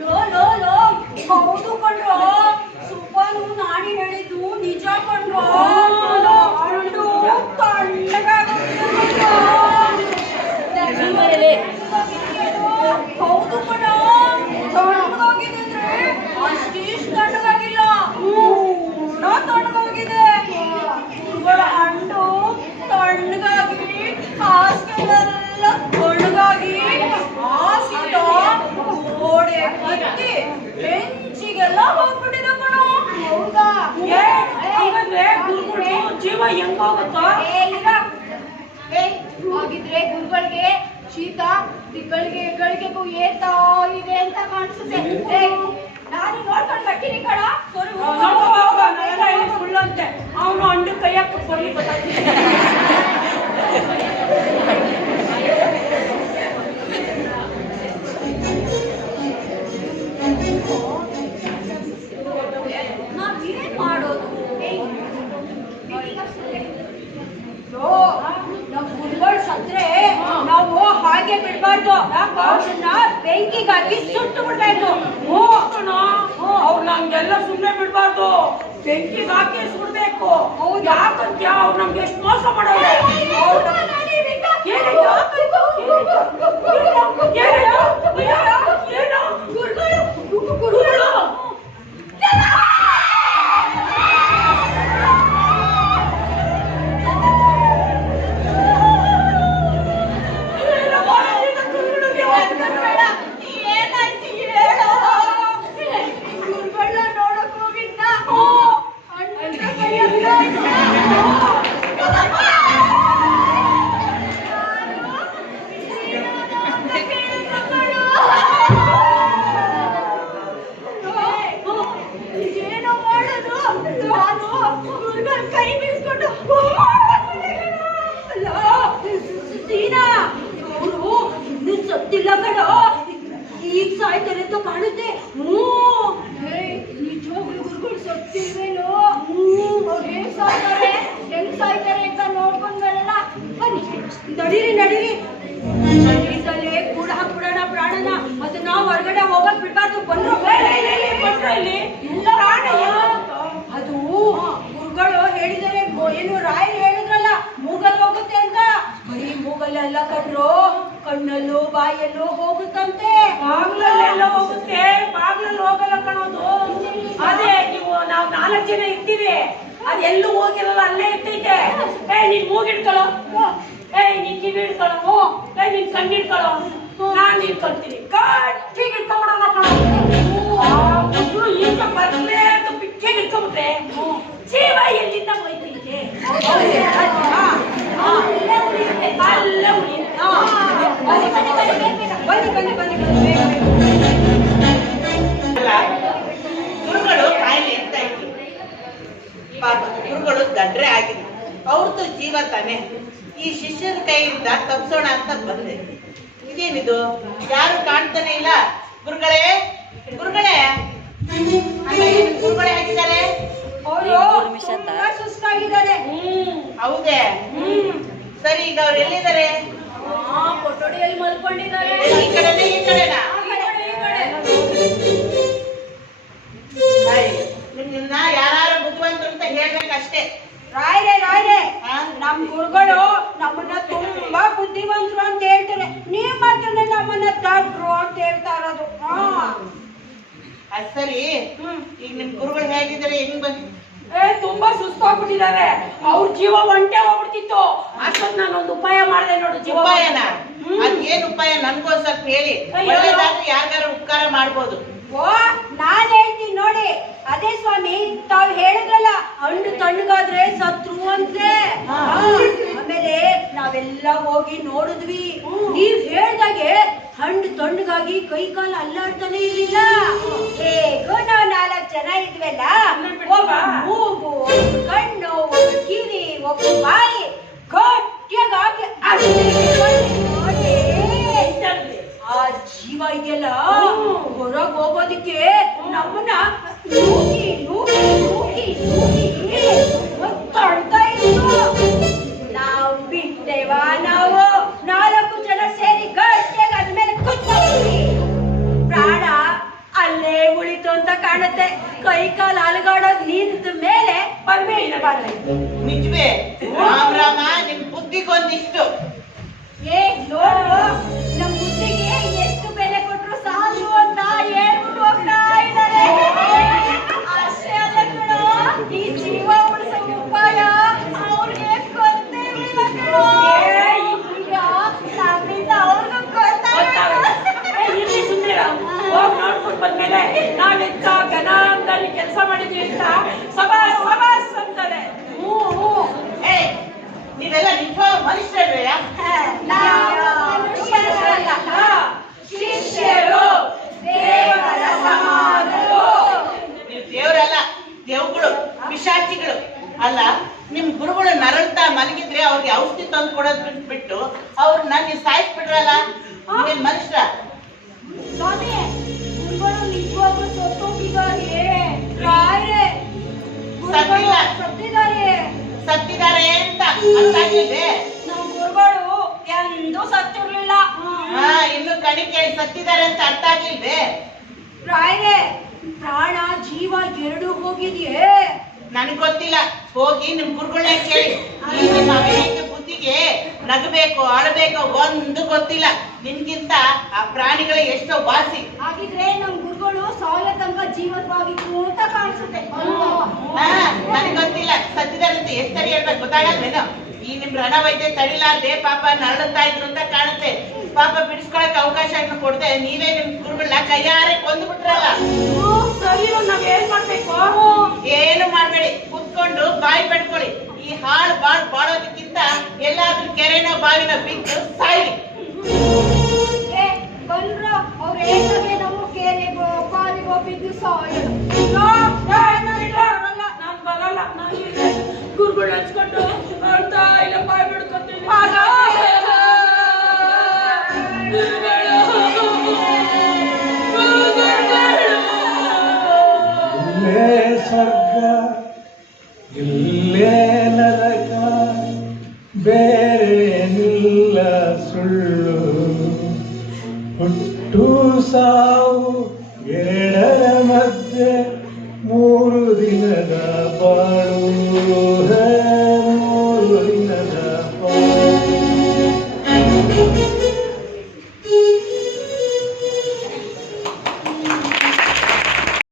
Low low low ಹೌದು ಕಣ್ರೋ ಸುಬ್ಬನು ನಾಡಿ ಹೇಳಿದ್ದು ನಿಜ ಕಣ್ರೋ ಅಂಡು ಹೌದು ಜೀವ ಹೆಂಗ್ ಹೋಗುತ್ತೋ? ಹಾಗಿದ್ರೆ ಗುರುಗಳಿಗೆ ಶೀತ ದಿಗ್ಗಳಿಗೆ ಗಳಿಗೆಗೂ ಏತಾ ಇದೆ ಅಂತ ಕಾಣಿಸುತ್ತೆ. ನಾನು ನೋಡ್ಕೊಂಡು ಬರ್ತೀನಿ ಕಣ. ಹೋಗು, ನಾನೆಲ್ಲ ಅವನು ಅಂಡು ಕೈಯಕ್ಕೆ ಕೊಡ್ಲಿ ಗೊತ್ತಾಗ್ತಿದೆ. ಅವ್ರನ್ನ ಬೆಂಕಿಗಾಗಿ ಸುಟ್ಟು ಬಿಟ್ಟಾಯ್ತು ಕಣ ಅವ್ರು ನಮ್ಗೆಲ್ಲ ಸುಮ್ಮನೆ ಬಿಡ್ಬಾರ್ದು ಬೆಂಕಿಗೆ ಹಾಕಿ ಸುಡ್ಬೇಕು ಯಾಕಂತ ಅವ್ರು ನಮ್ಗೆ ಎಷ್ಟು ಮೋಸ ಮಾಡೋರು ಪ್ರಾಣ ಅದು ಗುರುಗಳು ಹೇಳಿದರೆ ಏನು ರಾಯರು ಹೇಳಿದ್ರಲ್ಲ, ಮೂಗಲ್ ಹೋಗುತ್ತೆ ಅಂತ. ಬರೀ ಮೂಗಲ್ಲೆಲ್ಲ ಕಂಡ್ರು ಕಣ್ಣಲ್ಲೂ, ಬಾಯಲ್ಲೂ ಹೋಗುತ್ತಂತೆ. ಬಾಗ್ಲಲ್ಲೆಲ್ಲ ಹೋಗುತ್ತೆ, ಬಾಗ್ಲಲ್ಲಿ ಹೋಗಲ್ಲ ಕಣೋದು. ಅದೇ ನೀವು ನಾವು ನಾಲ್ಕು ಜನ ಇರ್ತೀವಿ. ಅದೆಲ್ಲೂ ಹೋಗಿರಲ್ಲ, ಅಲ್ಲೇ ಇರ್ತೈತೆ. ಏ, ನೀನ್ ಮೂಗಿಡ್ಕೊಳ್ಳೋ ಏ, ನೀನ್ ಕಿವಿ ಹಿಡ್ಕೊಳ್ಳೋ ಏ, ನೀನ್ ಕಣ್ಣು ಹಿಡ್ಕೊಳ್ಳೋ ನಾನ್ ಹಿಡ್ಕೊಳ್ತೀನಿ ಗಟ್ಟಿಗೆ ಹಿಡ್ಕೊಂಬಿಡೋಣ ಕಣೋ. ಹಿಡ್ಕೊಂಬಿಟ್ರೆ ಜೀವ ಎಲ್ಲಿಂದ ಹೋಯ್ತೈತೆ ಅಲ್ಲೇ ಬನ್ನಿ ಬನ್ನಿ ಬನ್ನಿ ಗುರುಗಳು ಕಾಯಿಲೆ ಎಂತ ಪಾಪ ಗುರುಗಳು ದಡ್ರೆ ಆಗಿದೆ ಅವ್ರದ್ದು ಜೀವ ತಾನೆ. ಈ ಶಿಷ್ಯರ ಕೈಯಿಂದ ತಪ್ಸೋಣ ಅಂತ ಬಂದೆ. ಇದೇನಿದು? ಯಾರು ಕಾಣ್ತಾನೆ ಇಲ್ಲ? ಗುರುಗಳೇ ಗುರುಗಳೇ ಅವರು ತುಂಬಾ ಸುಸ್ತಾಗಿದ್ದಾರೆ. ಹೌದೇ? ಸರಿ ಈಗ ಅವ್ರು ಎಲ್ಲಿದ್ದಾರೆ? ಕೊಠಡಿಯಲ್ಲಿ ಮಲ್ಕೊಂಡಿದ್ದಾರೆ. ಈ ಕಡೆನೇ ಈ ಕಡೆನಾ. ನಿಮ್ಮನ್ನ ಯಾರು ಬುದ್ಧಿವಂತರು ಅಂತ ಹೇಳ್ಬೇಕಷ್ಟೇ ರಾಯ್ರೆ ರಾಯ್ರೆ. ಹಾ? ನಮ್ ಗುರುಗಳು ನಮ್ಮನ್ನ ತುಂಬಾ ಬುದ್ಧಿವಂತರು ಅಂತ ಹೇಳ್ತಾರೆ. ನೀವ್ ಮಾತ್ರ ನಮ್ಮನ್ನ ದಡ್ರು ಅಂತ ಹೇಳ್ತಾ ಇರೋದು. ಹಾ ಅದ್ ಸರಿ. ಈಗ ನಿಮ್ ಗುರುಗಳು ಹೇಗಿದ್ದಾರೆ? ಹೆಂಗ್ ಬಂದ್? ಏ ತುಂಬಾ ಸುಸ್ತಾಗ್ಬಿಟ್ಟಿದ್ದಾರೆ ಅವ್ರ ಜೀವ ಒಂಟೆ ಹೋಗ್ಬಿಡ್ತಿತ್ತು ಅಷ್ಟೊತ್ ನಾನು ಒಂದು ಉಪಾಯ ಮಾಡಿದೆ ನೋಡು ಜೀವ ಉಪಾಯನ. ಅದ್ ಏನ್ ಉಪಾಯ? ನನ್ಗೂ ಸ್ವಲ್ಪ ಹೇಳಿ. ಒಳ್ಳೇದಾದ್ರೆ ಯಾರಿಗಾರ ಉಪಕಾರ ಮಾಡ್ಬೋದು. ಓ ನಾನ್ ಹೇಳ್ತೀನಿ ನೋಡಿ. ಅದೇ ಸ್ವಾಮಿ ತಾವ್ ಹೇಳಿದ್ರಲ್ಲ ಹಣ್ಣು ತಣ್ಣಗಾದ್ರೆ ಸತ್ರು ಅಂದ್ರೆ. ಆಮೇಲೆ ನಾವೆಲ್ಲ ಹೋಗಿ ನೋಡಿದ್ವಿ. ನೀವ್ ಹೇಳ್ದಾಗೆ ಹಣ್ಣು ತೊಂಡ್ಗಾಗಿ ಕೈ ಕಾಲು ಅಲ್ಲಾಡ್ತಾನೆ ಇರ್ಲಿಲ್ಲ. ಹೇಗೋ ನಾವ್ ನಾಲ್ಕು ಜನ ಇದ್ವಲ್ಲ? ಒಬ್ಬ ಮೂಗು ಕಣ್ಣು ಕಿವಿ, ಒಬ್ಬ ಬಾಯಿ ಗಟ್ಟಿಯಾಗಿ ಆ ಜೀವ ಇದೆಯಲ್ಲ? ಹೊರಗೆ ಹೋಗೋದಿಕ್ಕೆ ನಮ್ಮನ್ನ ನೂಕಿ ನೂಕಿ ನೂಕಿ ನೂಕಿ ನಿಜವೇ. ರಾಮ ರಾಮ ನಿಮ್ ಬುದ್ಧಿಗೊಂದಿಷ್ಟು. ಏ ನೋಡು. ಅಲ್ಲ ನಿಮ್ ಗುರುಗಳು ನರಳ್ತಾ ಮಲಗಿದ್ರೆ ಅವ್ರಿಗೆ ಔಷಧಿ ತಂದು ಕೊಡೋದ್ ಬಿಟ್ಬಿಟ್ಟು ಅವ್ರನ್ನ ನೀವು ಸಾಯಿಸ್ಬಿಟ್ರಲ್ಲ? ನೀವೇನ್ ಮನುಷ್ಯ? ಸ್ವಾಮಿ ಗುರುಗಳು ನಿಜವಾಗ್ಲೂ ಸತ್ತೋಗಿದ್ದಾರೆ. ಸತ್ತಿಲ್ಲ. ಸತ್ತಿದ್ದಾರೆ. ಸತ್ತಿದ್ದಾರೆ ಅಂತ ಅರ್ಥ ಆಗಿಲ್ವೇ ನಮ್ಮ ಗುರುಗಳು ಎಂದೂ ಸತ್ತಿರ್ಲಿಲ್ಲ. ಹಾ ಇನ್ನು ಕಣಿಕೆ ಕೇಳಿ ಸತ್ತಿದ್ದಾರೆ ಅಂತ ಅರ್ಥ ಆಗ್ಲಿಲ್ವೇ ರಾಯರೇ ಪ್ರಾಣ ಜೀವ ಎರಡು ಹೋಗಿದೆಯೇ? ಹೋಗಿ ನಿಮ್ ಗುರುಗಳನ್ನ ಕೇಳಿ. ಈ ನಿಮ್ಮ ಅವಿವೇಕ ಬುದ್ಧಿಗೆ ನಗಬೇಕು ಅಳಬೇಕು ಒಂದು ಗೊತ್ತಿಲ್ಲ. ನಿಮ್ಗಿಂತ ಆ ಪ್ರಾಣಿಗಳ ಎಷ್ಟೋ ವಾಸಿ. ಹಾಗಿದ್ರೆ ನಮ್ಮ ಗುರುಗಳು ಸಾಲ ತನಕ ಜೀವಂತವಾಗಿತ್ತು ಅಂತ ಕಾಣಿಸುತ್ತೆ. ನನಗೆ ಗೊತ್ತಿಲ್ಲ. ಸತ್ತಿದ್ದಾರೆ ಅಂತ ಹೇಳ್ಬೇಕು ಗೊತ್ತಾಗಲ್ವೇನು? ಈ ನಿಮ್ ರಣ ವೈದ್ಯ ತಡಿಲಾರ್ದೆ ಪಾಪ ನರಳುತ್ತಾ ಇದ್ರು ಅಂತ ಕಾಣುತ್ತೆ. ಪಾಪ ಬಿಡಿಸ್ಕೊಳಕ್ ಅವಕಾಶ ಕೊಡದೆ ನೀವೇ ನಿಮ್ ಗುರುಗಳನ್ನ ಕೈಯಾರೆ ಕೊಂದು ಬಿಟ್ರಲ್ಲ ನಾವ್ ಏನ್ ಮಾಡ್ಬೇಕು ಏನು ಮಾಡ್ಬೇಡಿ ಕುತ್ಕೊಂಡು ಬಾಯಿ ಪಡ್ಕೊಳ್ಳಿ ಈ ಹಾಳು ಬಾಳ್ ಬಾಳೋದಕ್ಕಿಂತ ಎಲ್ಲಾದ್ರೂ ಕೆರೆನೋ ಬಾವಿನೋ ಬಿದ್ದು ಸಾಯ್ಲಿ ಏ ಬಂದ್ರ ಅವ್ರ ಏಕಾಗೆ ನಮ್ಮ ಕೇರಿಗೋ ಪಾರಿಗೋ ಬಿದ್ದು ಸಾಯೋದು ನಾನ್ ಬರಲ್ಲ ನಾನು ಇಲ್ಲೇ ಗುರುಗಳು ಹಚ್ಕೊಂಡು ಅಳ್ತಾ ಇಲ್ಲ ಬಾಯ್ ಬಿಡ್ಕೊತೀನಿ ಗುರುಗಳು ಇಲ್ಲೇ ಸ್ವರ್ಗ ಇಲ್ಲೇ ನರಕ ಬೇರೇನಿಲ್ಲ ಸುಳ್ಳು ಹುಟ್ಟು ಸಾವು ಎರಡರ ಮಧ್ಯೆ ಮೂರು ದಿನದ ಬಾಳು.